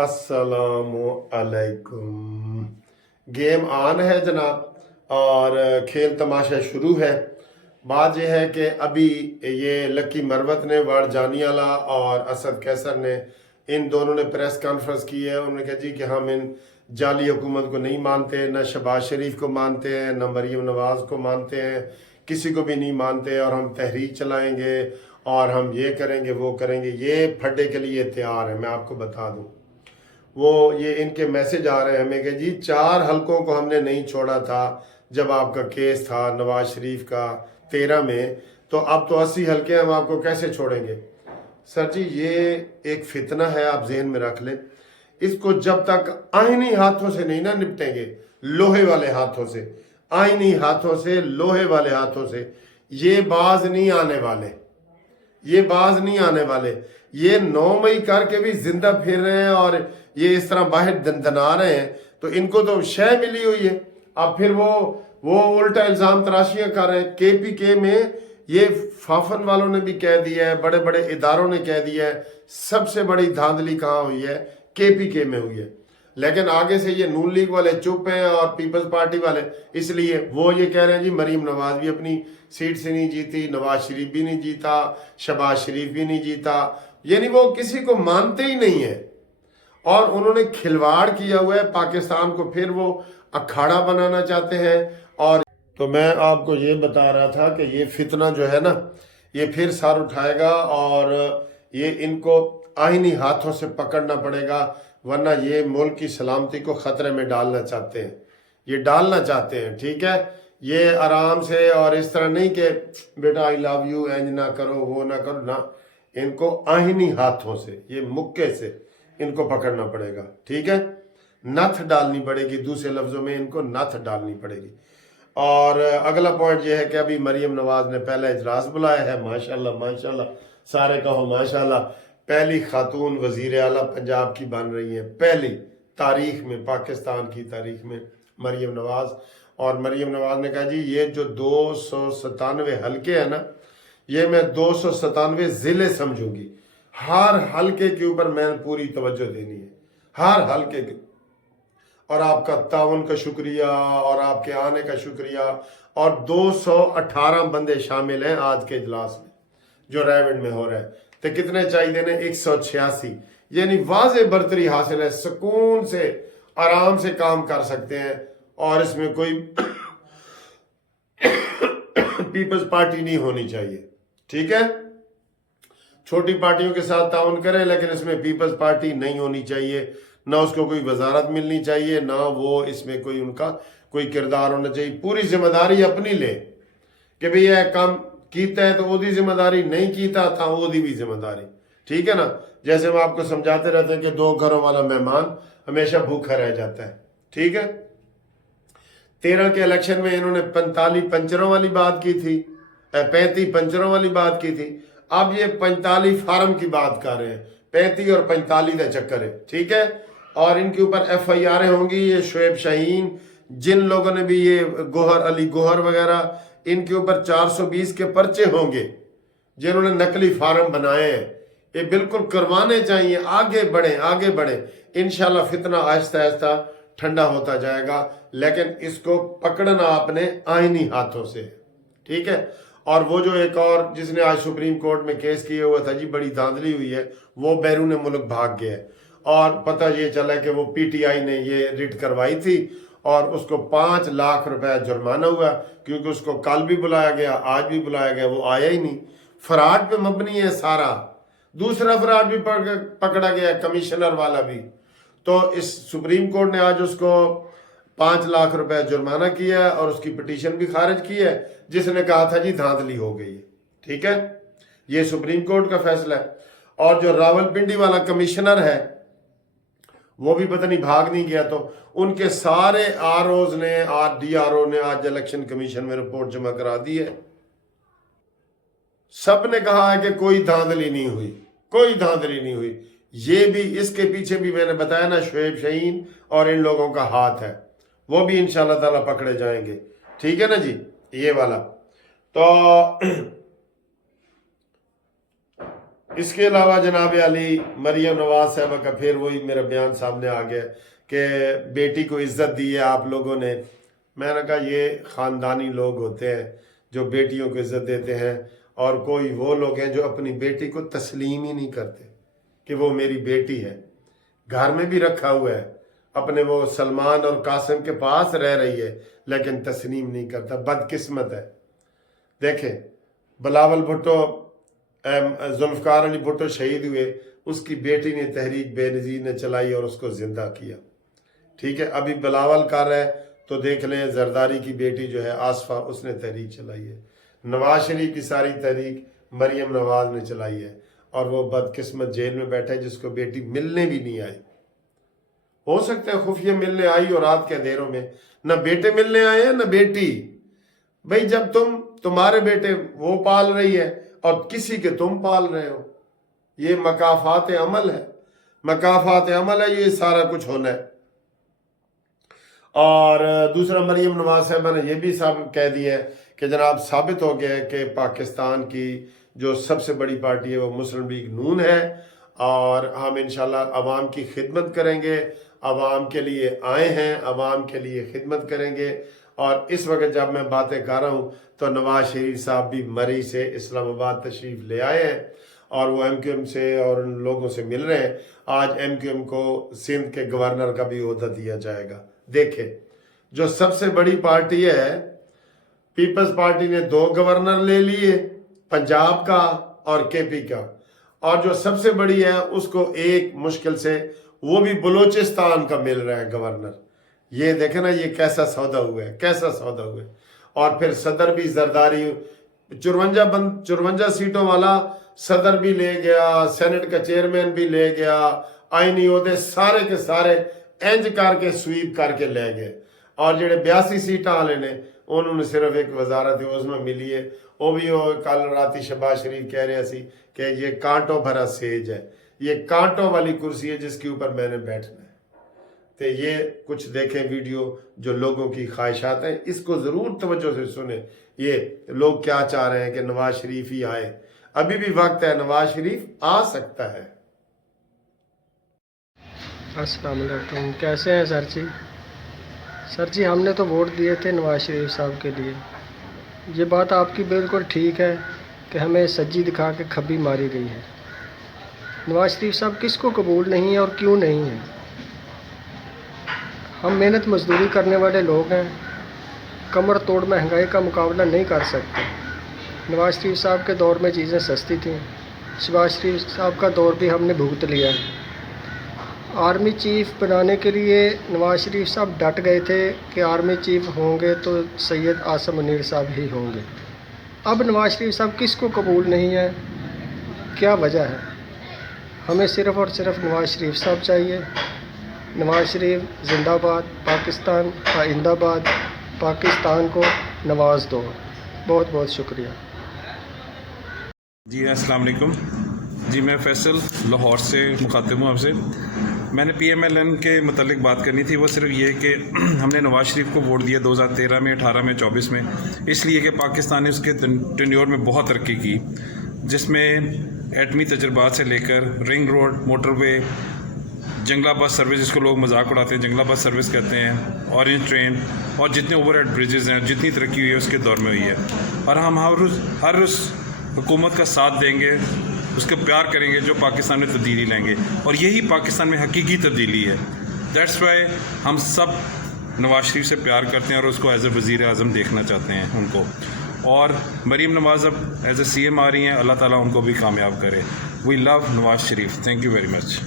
अस्सलामु अलैकुम। Game on है जनाब और खेल तमाशा शुरू है। बात यह है कि अभी ये लकी मरवत ने, वार्ड जानियाला और असद कैसर ने, इन दोनों ने प्रेस कॉन्फ्रेंस की है। उन्होंने कहा जी कि हम इन जाली हुकूमत को नहीं मानते, न शहबाज शरीफ को मानते हैं, न मरीम नवाज़ को मानते हैं, किसी को भी नहीं मानते, और हम तहरीक चलाएंगे और हम ये करेंगे वो करेंगे। ये फड्डे के लिए तैयार है। मैं आपको बता दूं, वो ये इनके मैसेज आ रहे हैं हमें कि जी 4 हलकों को हमने नहीं छोड़ा था जब आपका केस था नवाज शरीफ का 13 में, तो अब तो 80 हलके हम आपको कैसे छोड़ेंगे। सर जी ये एक फितना है, आप जहन में रख लें। इसको जब तक आईनी हाथों से नहीं ना निपटेंगे, लोहे वाले हाथों से, आईनी हाथों से, लोहे वाले हाथों से, ये बाज नहीं आने वाले, ये बाज नहीं आने वाले। ये 9 मई करके भी जिंदा फिर रहे हैं और ये इस तरह बाहर दंदना रहे हैं, तो इनको तो शय मिली हुई है। अब फिर वो उल्टा इल्जाम तराशियां कर रहे हैं। KPK में ये फाफन वालों ने भी कह दिया है, बड़े बड़े इदारों ने कह दिया है, सबसे बड़ी धांधली कहाँ हुई है, KPK में हुई है। लेकिन आगे से ये नून लीग वाले चुप हैं और पीपल्स पार्टी वाले, इसलिए वो ये कह रहे हैं जी मरीम नवाज भी अपनी सीट से नहीं जीती, नवाज शरीफ भी नहीं जीता, शहबाज शरीफ भी नहीं जीता, यानी वो किसी को मानते ही नहीं है। और उन्होंने खिलवाड़ किया हुआ है पाकिस्तान को, फिर वो अखाड़ा बनाना चाहते हैं। और तो मैं आपको ये बता रहा था कि ये फितना जो है ना, ये फिर सार उठाएगा और ये इनको आईनी हाथों से पकड़ना पड़ेगा, वरना ये मुल्क की सलामती को खतरे में डालना चाहते हैं, ये डालना चाहते हैं। ठीक है, ये आराम से और इस तरह नहीं कि बेटा आई लव यू एंज ना करो, वो ना करो ना, इनको आईनी हाथों से, ये मुक्के से इनको पकड़ना पड़ेगा। ठीक है, नथ डालनी पड़ेगी, दूसरे लफ्जों में इनको नथ डालनी पड़ेगी। और अगला पॉइंट ये है कि अभी मरीम नवाज ने पहला इजलास बुलाया है। माशाल्लाह माशाल्लाह, सारे कहो माशाल्लाह। पहली खातून वजीर आला पंजाब की बन रही है, पहली तारीख में, पाकिस्तान की तारीख में मरीम नवाज। और मरीम नवाज ने कहा जी ये जो 297 हलके हैं ना, ये मैं 297 जिले समझूंगी, हर हलके के ऊपर मैंने पूरी तवज्जो देनी है, हर हलके के। और आपका ताउन का शुक्रिया और आपके आने का शुक्रिया। और 218 बंदे शामिल हैं आज के इजलास में जो रेवेंड में हो रहा है। तो कितने चाहिए ने? 186, यानी वाज़े बरतरी हासिल है, सुकून से आराम से काम कर सकते हैं। और इसमें कोई पीपल्स पार्टी नहीं होनी चाहिए। ठीक है, छोटी पार्टियों के साथ ताउन करें, लेकिन इसमें पीपल्स पार्टी नहीं होनी चाहिए, ना उसको कोई वजारत मिलनी चाहिए, ना वो इसमें कोई उनका कोई किरदार होना चाहिए। पूरी जिम्मेदारी अपनी ले कि भाई यह काम कीता है तो ओदी जिम्मेदारी, नहीं कीता था ओदी भी जिम्मेदारी। ठीक है ना, जैसे हम आपको समझाते रहते हैं कि 2 घरों वाला मेहमान हमेशा भूखा रह जाता है। ठीक है, 13 के इलेक्शन में इन्होंने 45 पंचरों वाली बात की थी, 35 पंचरों वाली बात की थी। अब ये 45 फार्म की बात कर रहे हैं, 35 और 45 का चक्कर है। ठीक है, और इनके ऊपर FIR होंगी। ये शोएब शाहीन, जिन लोगों ने भी ये गोहर अली गोहर वगैरह, इनके ऊपर 420 के पर्चे होंगे जिन्होंने नकली फार्म बनाए हैं। ये बिल्कुल करवाने चाहिए। आगे बढ़े, आगे बढ़े, इंशाल्लाह फितना आहिस्ता आहिस्ता ठंडा होता जाएगा, लेकिन इसको पकड़ना आपने आईनी हाथों से। ठीक है, और वो जो एक और जिसने आज सुप्रीम कोर्ट में केस किया हुआ था जी, बड़ी धांधली हुई है, वो बैरून मुल्क भाग गया है। और पता ये चला कि वो PTI ने ये रिट करवाई थी और उसको 5 लाख रुपए जुर्माना हुआ, क्योंकि उसको कल भी बुलाया गया, आज भी बुलाया गया, वो आया ही नहीं। फ्रॉड पे मबनी है सारा। दूसरा फ्रॉड भी पकड़ा गया, कमिश्नर वाला भी। तो इस सुप्रीम कोर्ट ने आज उसको 5 लाख रुपए जुर्माना किया है और उसकी पिटीशन भी खारिज की है, जिसने कहा था जी धांधली हो गई। ठीक है, ये सुप्रीम कोर्ट का फैसला है। और जो रावलपिंडी वाला कमिश्नर है वो भी पता नहीं भाग नहीं गया, तो उनके सारे ROs ने, DRO ने आज इलेक्शन कमीशन में रिपोर्ट जमा करा दी है। सब ने कहा है कि कोई धांधली नहीं हुई, कोई धांधली नहीं हुई। ये भी, इसके पीछे भी मैंने बताया ना, शोएब शाहीन और इन लोगों का हाथ है, वो भी इंशाल्लाह ताला पकड़े जाएंगे। ठीक है ना जी, ये वाला। तो اس کے علاوہ جناب علی مریم نواز صاحبہ کا پھر وہی میرا بیان سامنے آ گیا کہ بیٹی کو عزت دی ہے آپ لوگوں نے. میں نے کہا یہ خاندانی لوگ ہوتے ہیں جو بیٹیوں کو عزت دیتے ہیں، اور کوئی وہ لوگ ہیں جو اپنی بیٹی کو تسلیم ہی نہیں کرتے کہ وہ میری بیٹی ہے. گھر میں بھی رکھا ہوا ہے، اپنے وہ سلمان اور قاسم کے پاس رہ رہی ہے، لیکن تسلیم نہیں کرتا. بدقسمت ہے. دیکھیں بلاول بھٹو، ذوالفقار علی بھٹو شہید ہوئے، اس کی بیٹی نے تحریک بے نظیر نے چلائی اور اس کو زندہ کیا. ٹھیک ہے، ابھی بلاول کر رہا ہے تو دیکھ لیں زرداری کی بیٹی جو ہے آصفہ، اس نے تحریک چلائی ہے. نواز شریف کی ساری تحریک مریم نواز نے چلائی ہے، اور وہ بدقسمت جیل میں بیٹھا ہے جس کو بیٹی ملنے بھی نہیں آئی. ہو سکتا ہے خفیہ ملنے آئی اور رات کے اندھیروں میں، نہ بیٹے ملنے آئے ہیں نہ بیٹی. بھئی جب تمہارے بیٹے وہ پال رہی ہے اور کسی کے تم پال رہے ہو، یہ مکافات عمل ہے. مکافات عمل ہے، یہ سارا کچھ ہونا ہے. اور دوسرا مریم نواز صاحبہ نے یہ بھی کہہ دیا ہے کہ جناب ثابت ہو گیا ہے کہ پاکستان کی جو سب سے بڑی پارٹی ہے وہ مسلم لیگ نون ہے، اور ہم انشاءاللہ عوام کی خدمت کریں گے. عوام کے لیے آئے ہیں، عوام کے لیے خدمت کریں گے. اور اس وقت جب میں باتیں کر رہا ہوں تو نواز شریف صاحب بھی مری سے اسلام آباد تشریف لے آئے ہیں، اور وہ ایم کیو ایم سے اور ان لوگوں سے مل رہے ہیں. آج ایم کیو ایم کو سندھ کے گورنر کا بھی عہدہ دیا جائے گا. دیکھیں جو سب سے بڑی پارٹی ہے پیپلز پارٹی نے 2 گورنر لے لیے، پنجاب کا اور کے پی کا، اور جو سب سے بڑی ہے اس کو ایک مشکل سے وہ بھی بلوچستان کا مل رہا ہے گورنر. یہ دیکھیں نا یہ کیسا سودا ہوا ہے، کیسا سودا ہوا ہے. اور پھر صدر بھی زرداری 54 سیٹوں والا صدر بھی لے گیا، سینٹ کا چیئرمین بھی لے گیا، آئینی عہدے سارے کے سارے انج کر کے سویپ کر کے لے گئے. اور جڑے 82 سیٹاں والے نے انہوں نے صرف ایک وزارت عظمیٰ ملی ہے. وہ بھی کل راتی شہباز شریف کہہ رہے سی کہ یہ کانٹوں بھرا سیج ہے، یہ کانٹوں والی کرسی ہے جس کے اوپر میں نے بیٹھنا ہے. تو یہ کچھ دیکھیں ویڈیو جو لوگوں کی خواہشات ہیں، اس کو ضرور توجہ سے سنیں. یہ لوگ کیا چاہ رہے ہیں کہ نواز شریف ہی آئے. ابھی بھی وقت ہے، نواز شریف آ سکتا ہے. السلام علیکم، کیسے ہیں سر جی؟ سر جی ہم نے تو ووٹ دیے تھے نواز شریف صاحب کے لیے. یہ بات آپ کی بالکل ٹھیک ہے کہ ہمیں سجی دکھا کے کھبی ماری گئی ہے. نواز شریف صاحب کس کو قبول نہیں ہے اور کیوں نہیں ہے؟ ہم محنت مزدوری کرنے والے لوگ ہیں، کمر توڑ مہنگائی کا مقابلہ نہیں کر سکتے. نواز شریف صاحب کے دور میں چیزیں سستی تھیں، شہباز شریف صاحب کا دور بھی ہم نے بھگت لیا ہے. آرمی چیف بنانے کے لیے نواز شریف صاحب ڈٹ گئے تھے کہ آرمی چیف ہوں گے تو سید عاصم منیر صاحب ہی ہوں گے. اب نواز شریف صاحب کس کو قبول نہیں ہے؟ کیا وجہ ہے؟ ہمیں صرف اور صرف نواز شریف صاحب چاہیے. نواز شریف زندہ باد، پاکستان آئندہ باد، پاکستان کو نواز دو. بہت بہت شکریہ. جی السلام علیکم. جی میں فیصل لاہور سے مخاطب ہوں آپ سے. میں نے پی ایم ایل این کے متعلق بات کرنی تھی. وہ صرف یہ کہ ہم نے نواز شریف کو ووٹ دیا 2013 میں، 18 میں، 24 میں، اس لیے کہ پاکستان نے اس کے ٹینیور میں بہت ترقی کی، جس میں ایٹمی تجربات سے لے کر رنگ روڈ، موٹر وے، جنگلہ بس سروس جس کو لوگ مذاق اڑاتے ہیں جنگلہ بس سروس کہتے ہیں، اورینج ٹرین، اور جتنے اوور ہیڈ بریجز ہیں، جتنی ترقی ہوئی ہے اس کے دور میں ہوئی ہے. اور ہم ہر اس حکومت کا ساتھ دیں گے، اس کا پیار کریں گے جو پاکستان میں تبدیلی لائیں گے، اور یہی پاکستان میں حقیقی تبدیلی ہے. دیٹس وائی ہم سب نواز شریف سے پیار کرتے ہیں اور اس کو ایز اے وزیر اعظم دیکھنا چاہتے ہیں ان کو. اور مریم نواز اب ایز اے سی ایم آ رہی ہیں، اللہ تعالیٰ ان کو بھی کامیاب کرے. We love Nawaz Sharif. Thank you very much.